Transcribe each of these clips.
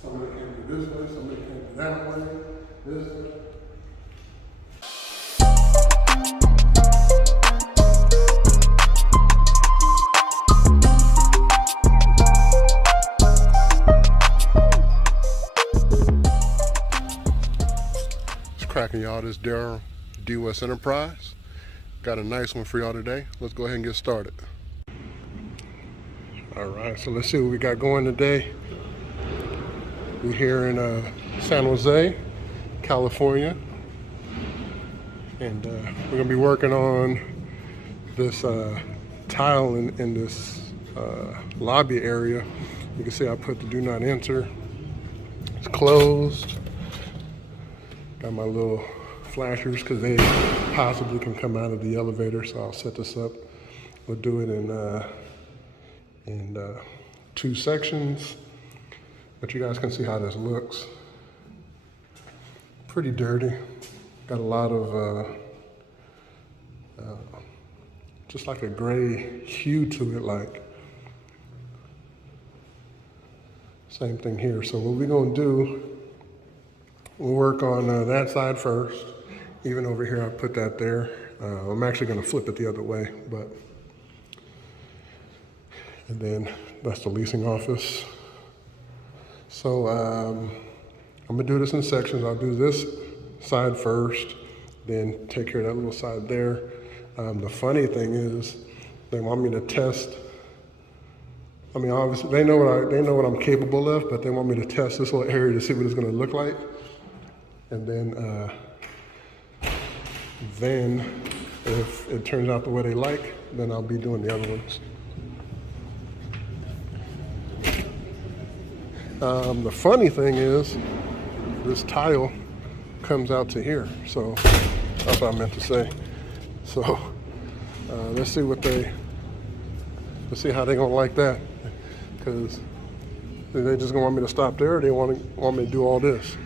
Somebody can do this way, somebody can do that way, this way. Cracking y'all, this Daryl, DWES Enterprise. Got a nice one for y'all today. Let's go ahead and get started. All right, so let's see what we got going today. We're here in San Jose, California, and we're gonna be working on this tile in this lobby area. You can see I put the do not enter. It's closed. Got my little flashers because they possibly can come out of the elevator, so I'll set this up. We'll do it in 2 sections, but you guys can see how this looks. Pretty dirty. Got a lot of just like a gray hue to it, like. Same thing here. So what we're gonna do, we'll work on that side first. Even over here, I put that there. I'm actually gonna flip it the other way, and then that's the leasing office. So I'm gonna do this in sections. I'll do this side first, then take care of that little side there. The funny thing is, they want me to test. I mean, obviously they know what I'm capable of, but they want me to test this little area to see what it's gonna look like. And then if it turns out the way they like, then I'll be doing the other ones. The funny thing is, this tile comes out to here, so that's what I meant to say. So let's see how they're gonna like that, because they just gonna want me to stop there, or they want me to do all this.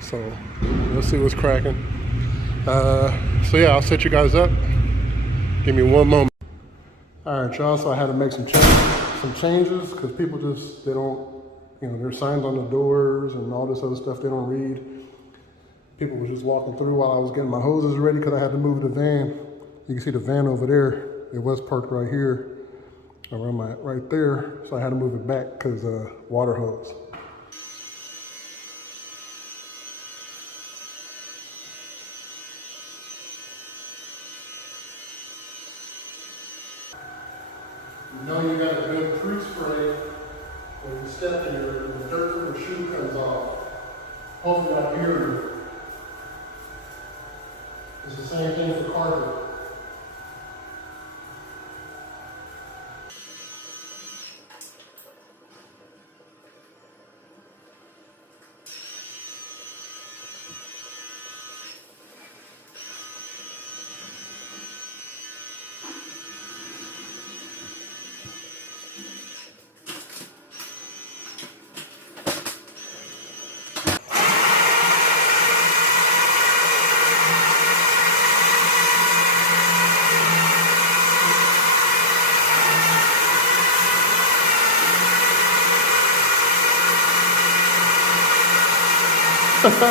So let's see what's cracking. So yeah, I'll set you guys up. Give me one moment. All right, y'all, so I had to make some changes because people just, they don't, there's signs on the doors and all this other stuff they don't read. People were just walking through while I was getting my hoses ready because I had to move the van. You can see the van over there. It was parked right here, right there. So I had to move it back because water hose. You know you got a good pre-spray when you step in here, when the dirt from the shoe comes off. Hopefully up here, it's the same thing for carpet.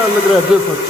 Look at that difference.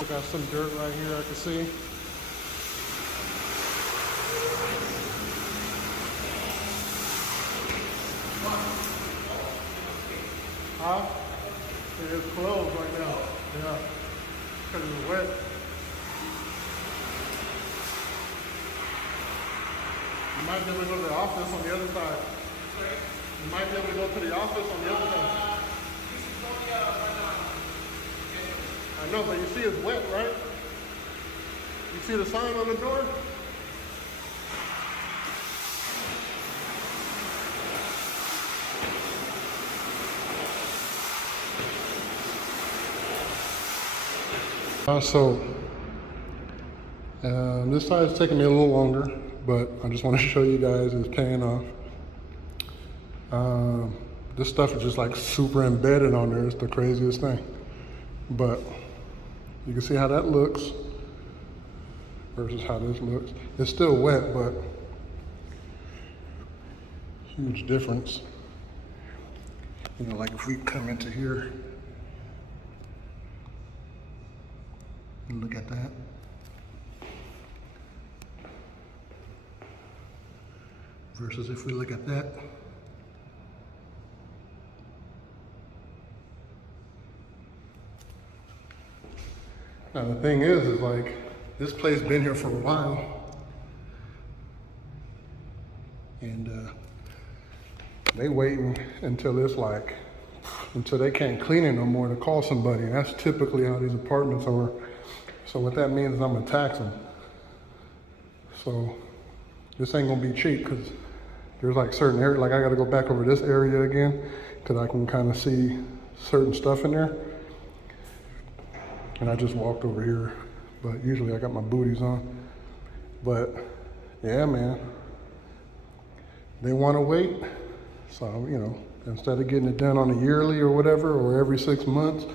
I got some dirt right here I can see. Huh? It is closed right now. Yeah. Because it's wet. You might be able to go to the office on the other side. You might be able to go to the office on the other side. I know, but you see it's wet, right? You see the sign on the door? This side is taking me a little longer, but I just want to show you guys it's paying off. This stuff is just like super embedded on there. It's the craziest thing. But you can see how that looks versus how this looks. It's still wet, but huge difference. You know, like if we come into here and look at that. Versus if we look at that. Now the thing is like, this place been here for a while. And they waiting until it's like, until they can't clean it no more to call somebody. And that's typically how these apartments are. So what that means is I'm gonna tax them. So this ain't gonna be cheap because there's like certain areas, like I gotta go back over this area again because I can kind of see certain stuff in there. And I just walked over here, but usually I got my booties on. But yeah, man, they wanna wait. So, you know, instead of getting it done on a yearly or whatever, or every 6 months,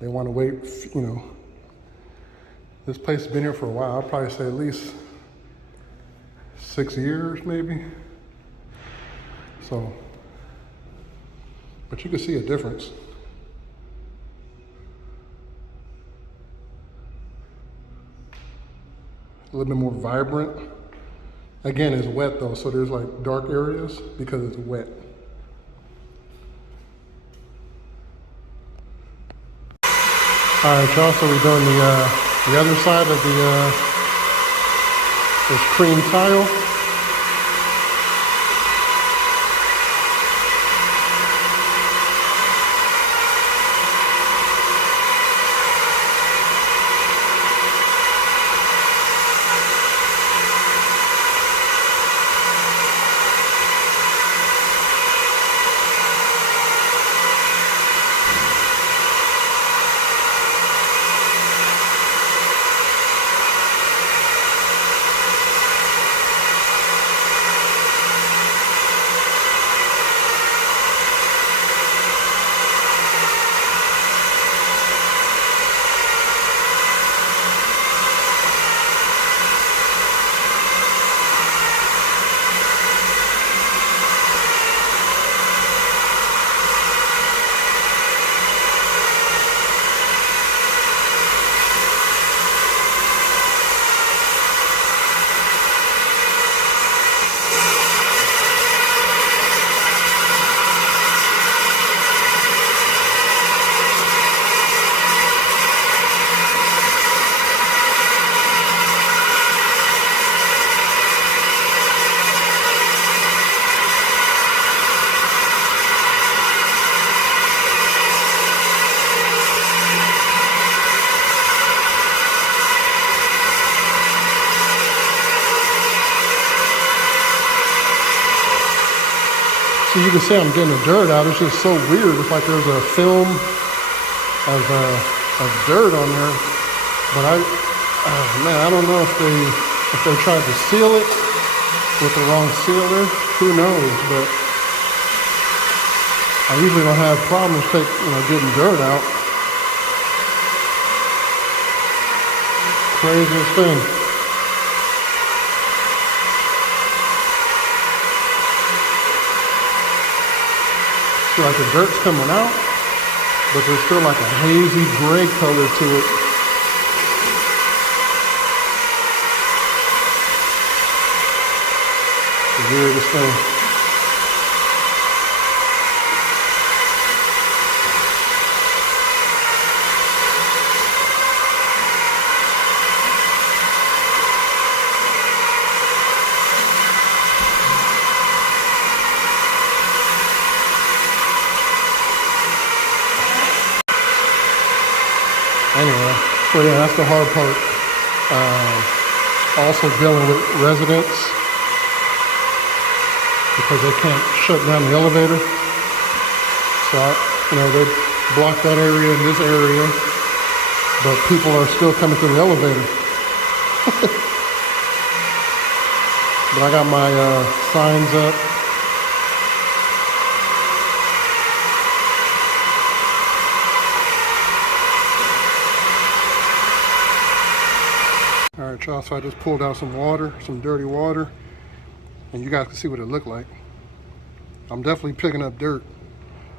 they wanna wait, you know. This place has been here for a while. I'd probably say at least 6 years, maybe. So, but you can see a difference. A little bit more vibrant. Again, it's wet though, so there's like dark areas because it's wet. All right, y'all, so we're doing the other side of this cream tile. So you can see I'm getting the dirt out. It's just so weird. It's like there's a film of dirt on there. But man, I don't know if they tried to seal it with the wrong sealer. Who knows? But I usually don't have problems getting dirt out. Craziest thing. Feel like the dirt's coming out, but there's still like a hazy gray color to it. weirdest thing. Anyway, so yeah, that's the hard part. Also dealing with residents because they can't shut down the elevator. So, they block that area and this area, but people are still coming to the elevator. But I got my signs up. All right, y'all, so I just pulled out some water, some dirty water, and you guys can see what it looked like. I'm definitely picking up dirt.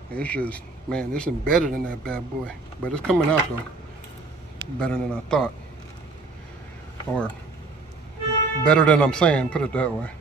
It's just, man, it's embedded in that bad boy. But it's coming out, though, better than I thought. Or better than I'm saying, put it that way.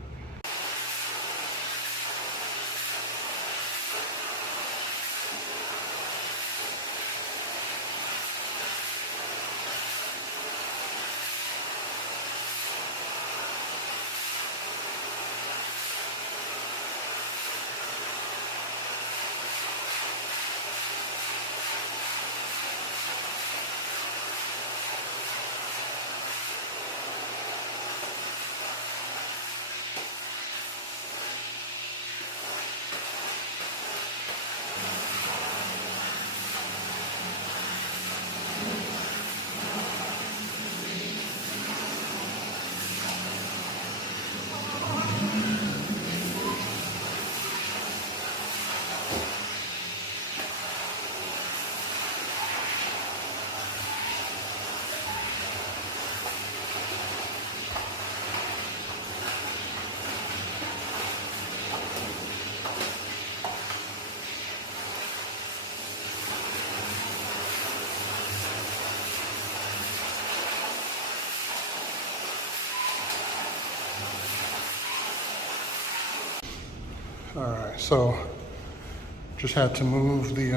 All right, so just had to move the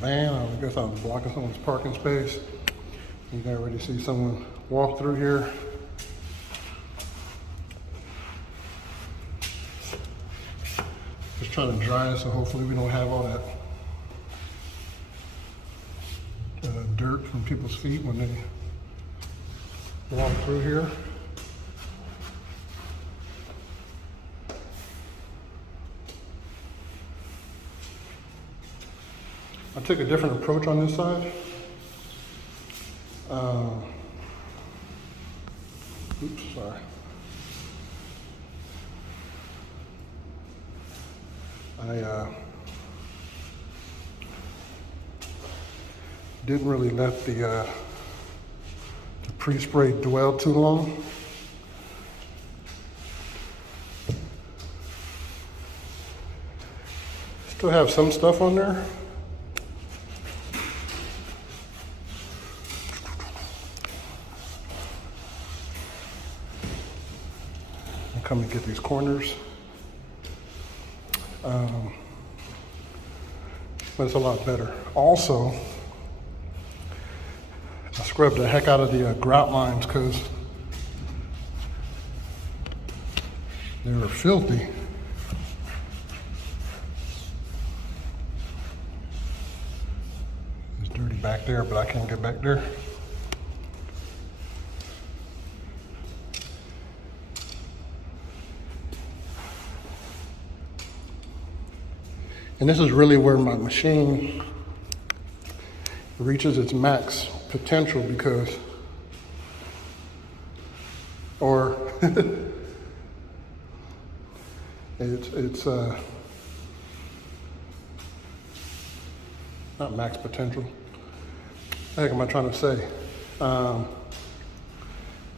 van. I guess I was blocking someone's parking space. You can already see someone walk through here. Just trying to dry it, so hopefully we don't have all that dirt from people's feet when they walk through here. I took a different approach on this side. Oops, sorry. I didn't really let the pre-spray dwell too long. Still have some stuff on there. Come and get these corners. But it's a lot better. Also, I scrubbed the heck out of the grout lines because they were filthy. It's dirty back there, but I can't get back there. And this is really where my machine reaches its max potential because, or it's not max potential. What the heck am I trying to say?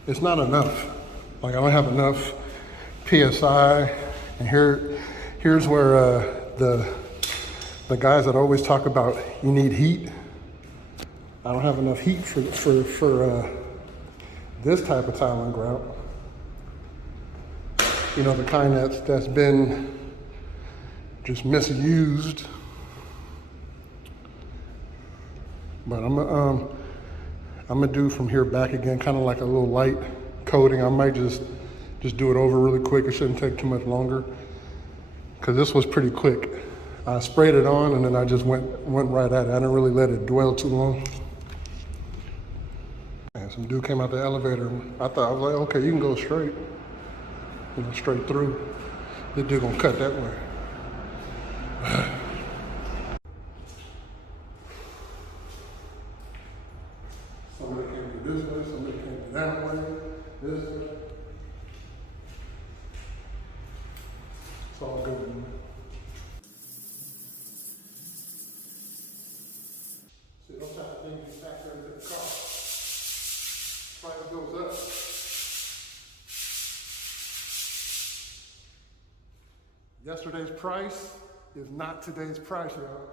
It's not enough. Like I don't have enough PSI, and here's where the guys that always talk about you need heat. I don't have enough heat for this type of tile and grout. You know, the kind that's been just misused. But I'm gonna do from here back again, kind of like a little light coating. I might just do it over really quick. It shouldn't take too much longer, because this was pretty quick. I sprayed it on and then I just went right at it. I didn't really let it dwell too long. And some dude came out the elevator. I was like, okay, you can go straight, you know, straight through. This dude gonna cut that way. Somebody came to this way, somebody came to that way, this way. It's all good, man. See, those type of things you factor into the car. Price goes up. Yesterday's price is not today's price, y'all.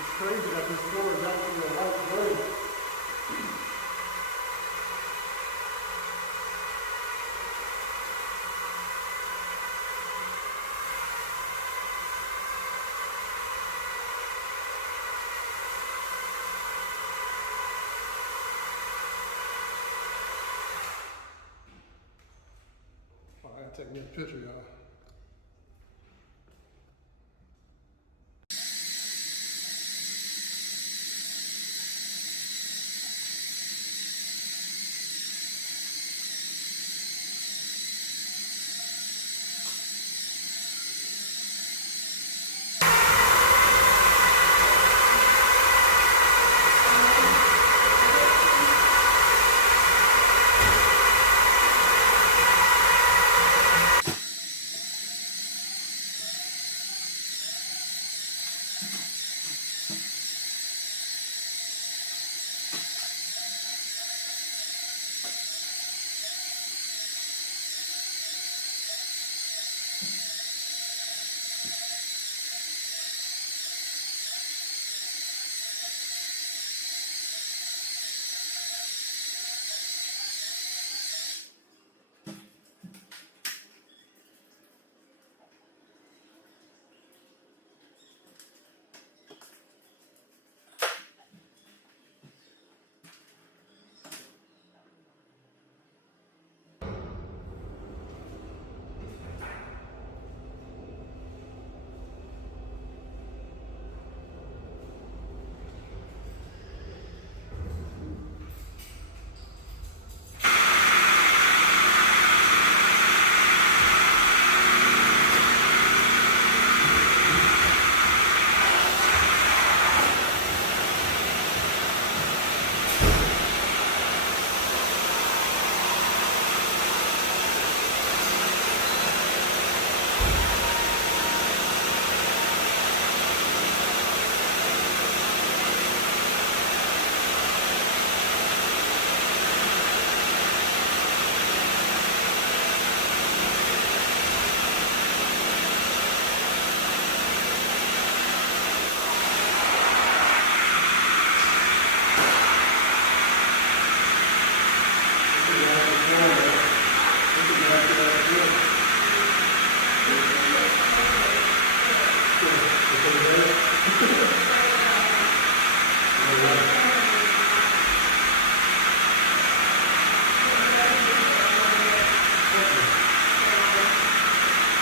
It's crazy that this floor is actually a light gray. Oh, I gotta take me a picture, y'all.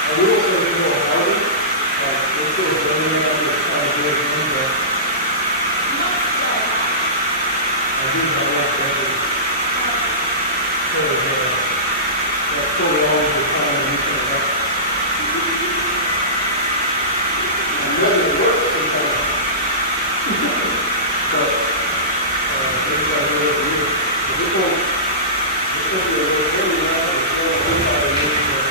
I will say they go harder. Like, they're still building it up this kind of good thing, but I do know what that is. Because that's fully all the time you can have. And then it works sometimes. But, things like this will be a little heavy now. It's a little heavy out of this, but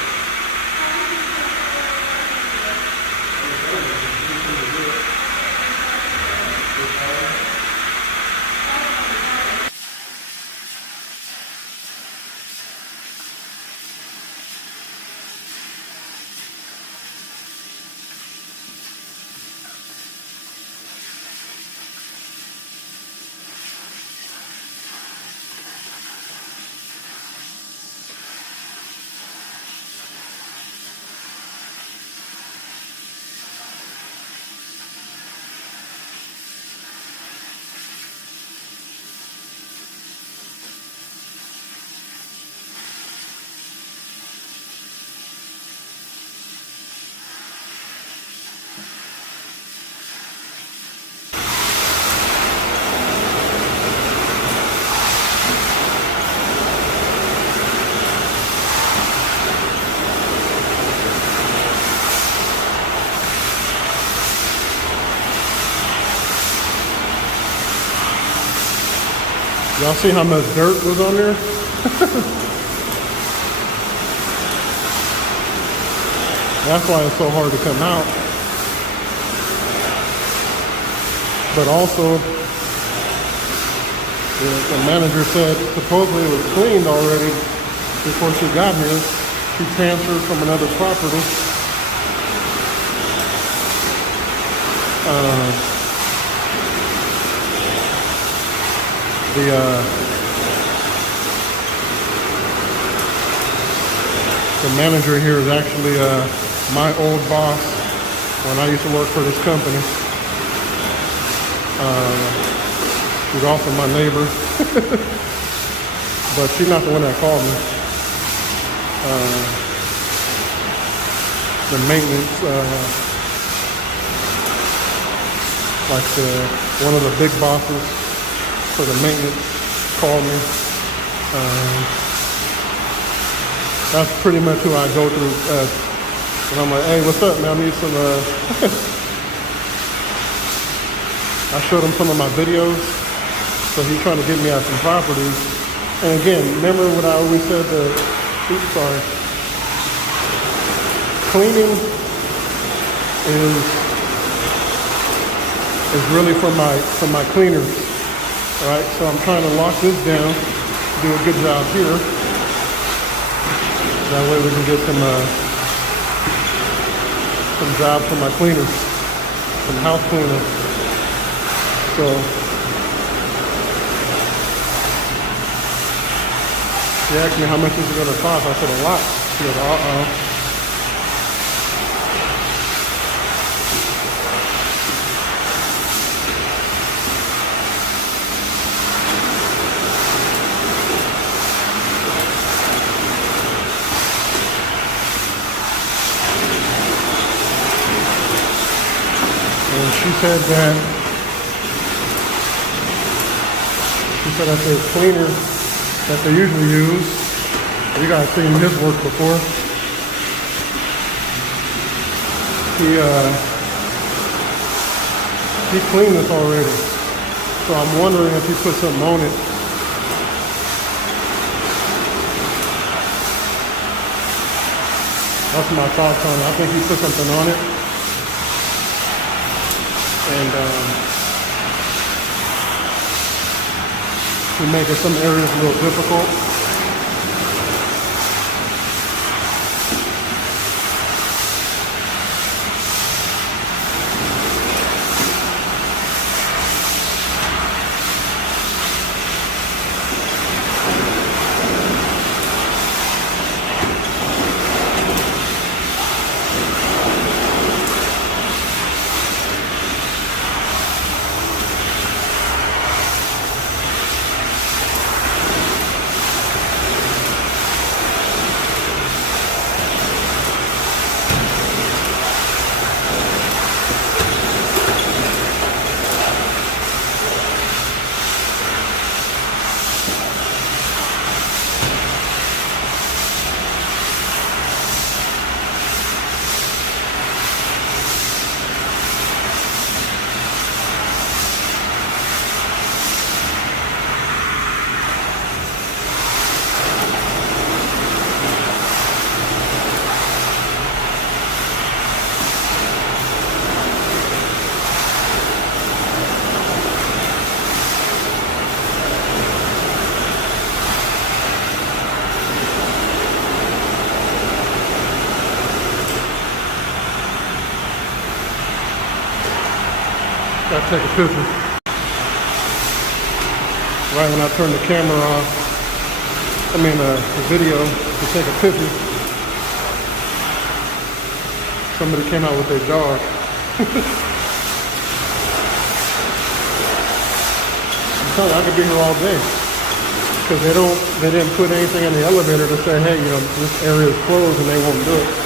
y'all see how much dirt was on there? That's why it's so hard to come out. But also, the manager said supposedly it was cleaned already before she got here. She transferred from another property. The manager here is actually my old boss when I used to work for this company. She's also my neighbor, but she's not the one that called me. The maintenance, one of the big bosses for the maintenance called me. That's pretty much who I go through. And I'm like, hey, what's up, man? I need some, I showed him some of my videos. So he's trying to get me out some properties. And again, remember what I always said, cleaning is really for my cleaners. All right, so I'm trying to lock this down, do a good job here. That way we can get some jobs for my cleaners, some house cleaners. So she asked me how much this is going to cost. I said a lot. She goes, uh-oh. And she said that the cleaner that they usually use, you guys seen his work before. He cleaned this already. So I'm wondering if he put something on it. That's my thoughts on it. I think he put something on it. And to make it some areas a little difficult. Gotta take a picture. Right when I turn the camera on, the video to take a picture, somebody came out with their dog. I'm telling you, I could be here all day. Because they didn't put anything in the elevator to say, hey, this area is closed and they won't do it.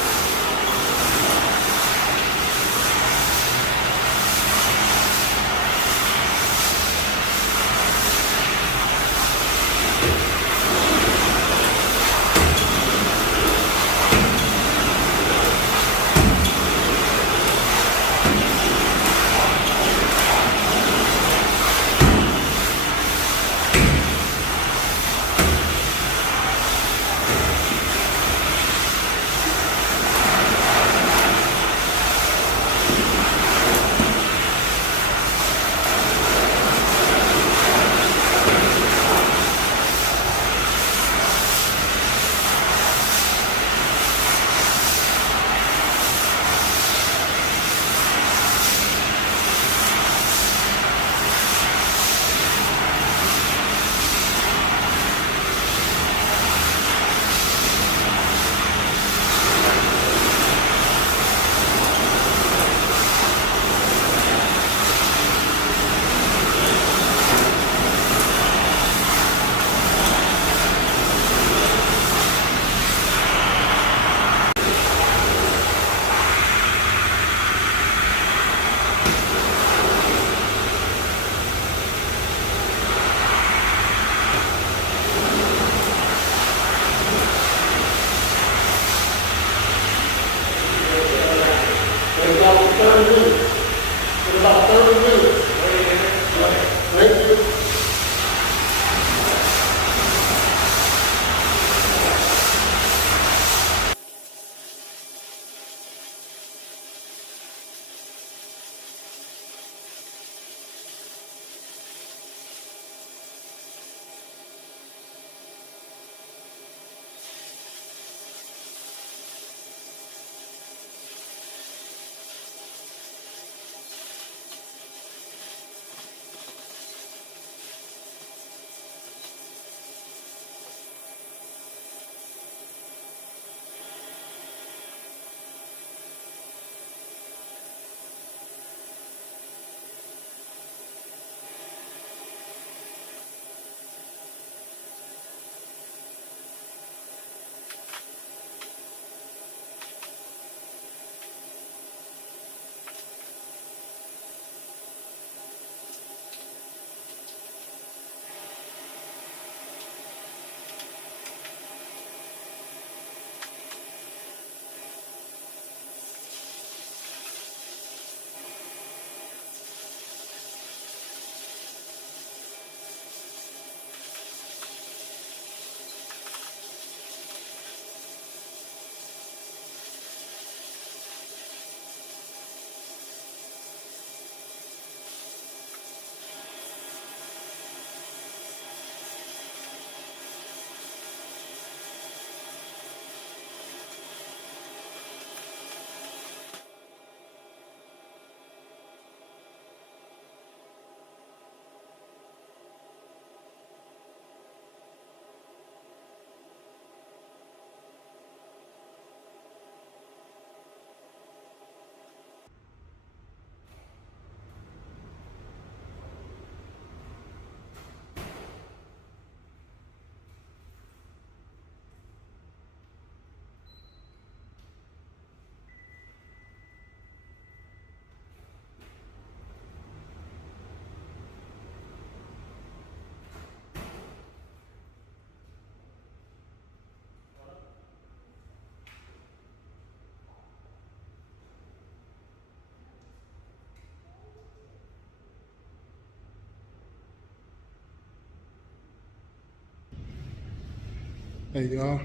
Hey y'all,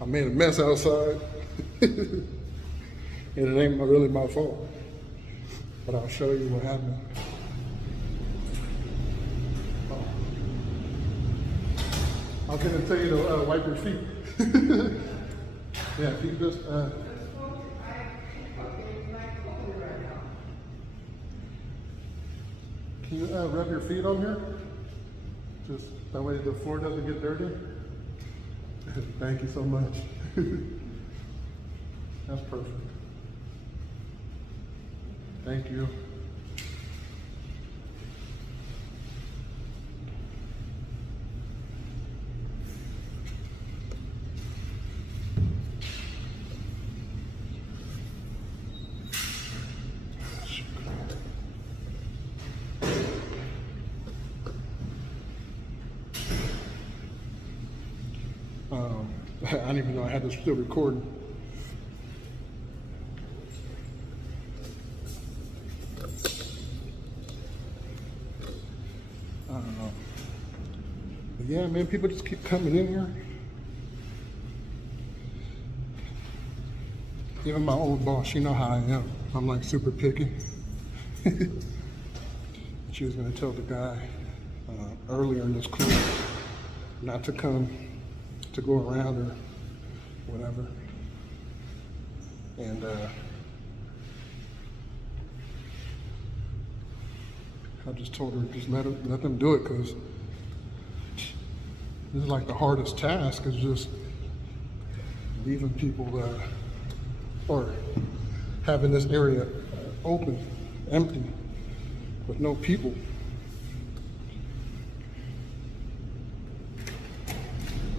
I made a mess outside. And it ain't really my fault. But I'll show you what happened. I was gonna tell you to wipe your feet. Yeah, if you just Can you rub your feet on here? Just that way the floor doesn't get dirty. Thank you so much. That's perfect. Thank you. I didn't even know I had this still recording. I don't know. But yeah, man, people just keep coming in here. Even my old boss, she know how I am. I'm like super picky. She was gonna tell the guy earlier in this clip not to come, to go around or whatever. And I just told her, just let them do it, because this is like the hardest task, is just leaving people or having this area open, empty, with no people.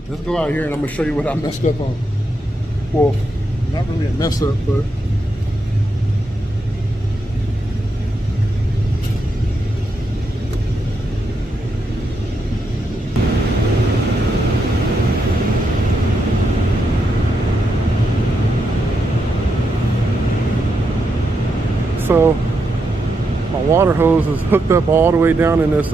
Let's go out here and I'm gonna show you what I messed up on. Well, not really a mess up, but so my water hose is hooked up all the way down in this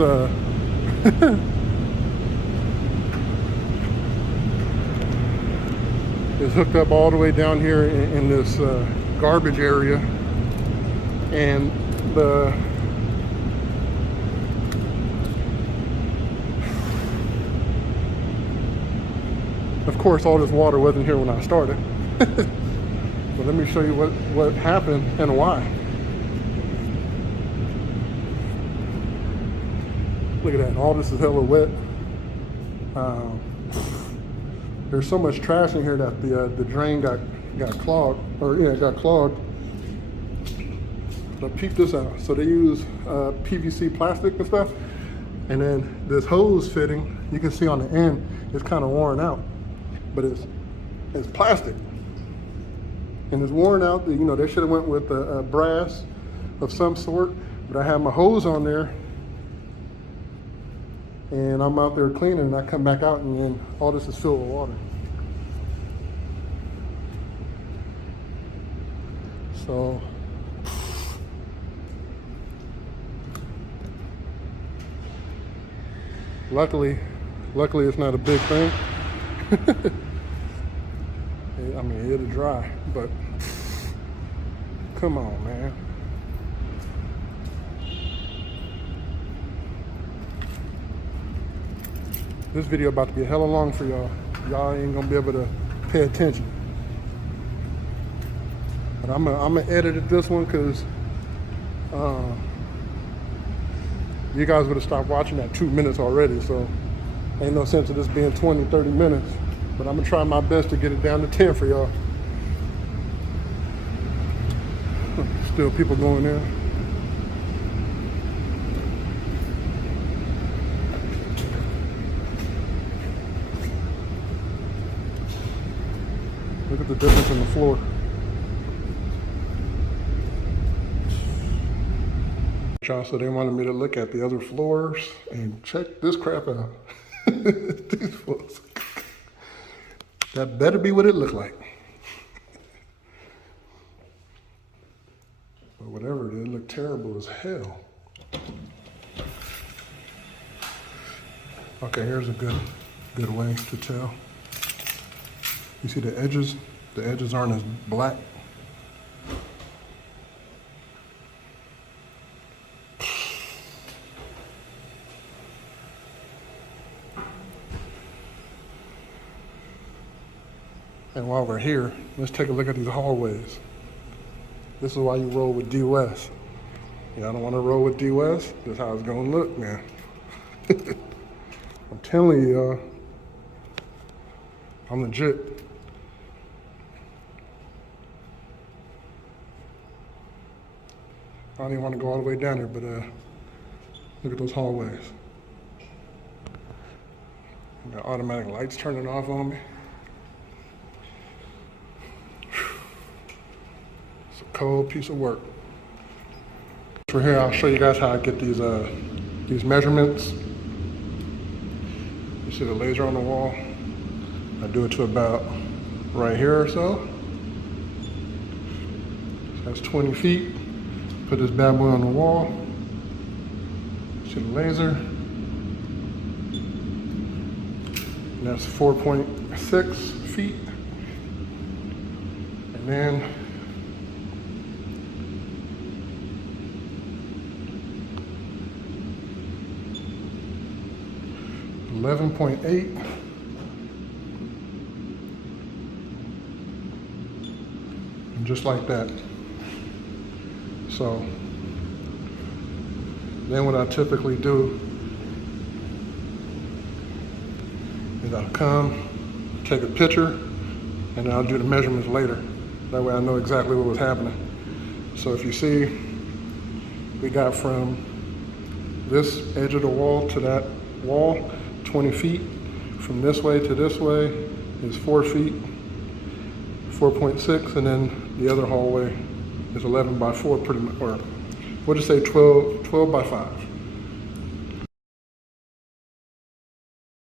is hooked up all the way down here in this garbage area, and of course all this water wasn't here when I started. But let me show you what happened and why. Look at that, all this is hella wet. There's so much trash in here that the drain got clogged, or yeah, it got clogged. But peep this out. So they use PVC plastic and stuff, and then this hose fitting, you can see on the end, it's kind of worn out, but it's plastic, and it's worn out. You know, they should have went with a brass of some sort. But I have my hose on there, and I'm out there cleaning, and I come back out, and then all this is filled with water. So luckily it's not a big thing. I mean, it'll dry, but come on, man. This video about to be hella long for y'all. Y'all ain't gonna be able to pay attention. But I'm gonna edit this one, because you guys would have stopped watching at 2 minutes already, so ain't no sense of this being 20, 30 minutes. But I'm gonna try my best to get it down to 10 for y'all. Still people going in. Look at the difference in the floor. So they wanted me to look at the other floors and check this crap out. These fools. That better be what it looked like. But whatever it is, it looked terrible as hell. Okay, here's a good way to tell. You see the edges? The edges aren't as black. And while we're here, let's take a look at these hallways. This is why you roll with DWES. Y'all don't want to roll with DWES? This is how it's gonna look, man. I'm telling you, y'all. I'm legit. I don't even want to go all the way down there, but look at those hallways. Got automatic lights turning off on me. It's a cold piece of work. For here, I'll show you guys how I get these measurements. You see the laser on the wall? I do it to about right here or so. That's 20 feet. Put this bad boy on the wall. See the laser? And that's 4.6 feet. And then $11.8. And just like that. So then what I typically do is I'll come, take a picture, and then I'll do the measurements later. That way I know exactly what was happening. So if you see, we got from this edge of the wall to that wall, 20 feet. From this way to this way is 4 feet, 4.6, and then the other hallway is 11 by 4 pretty much, or we'll just say 12 by 5.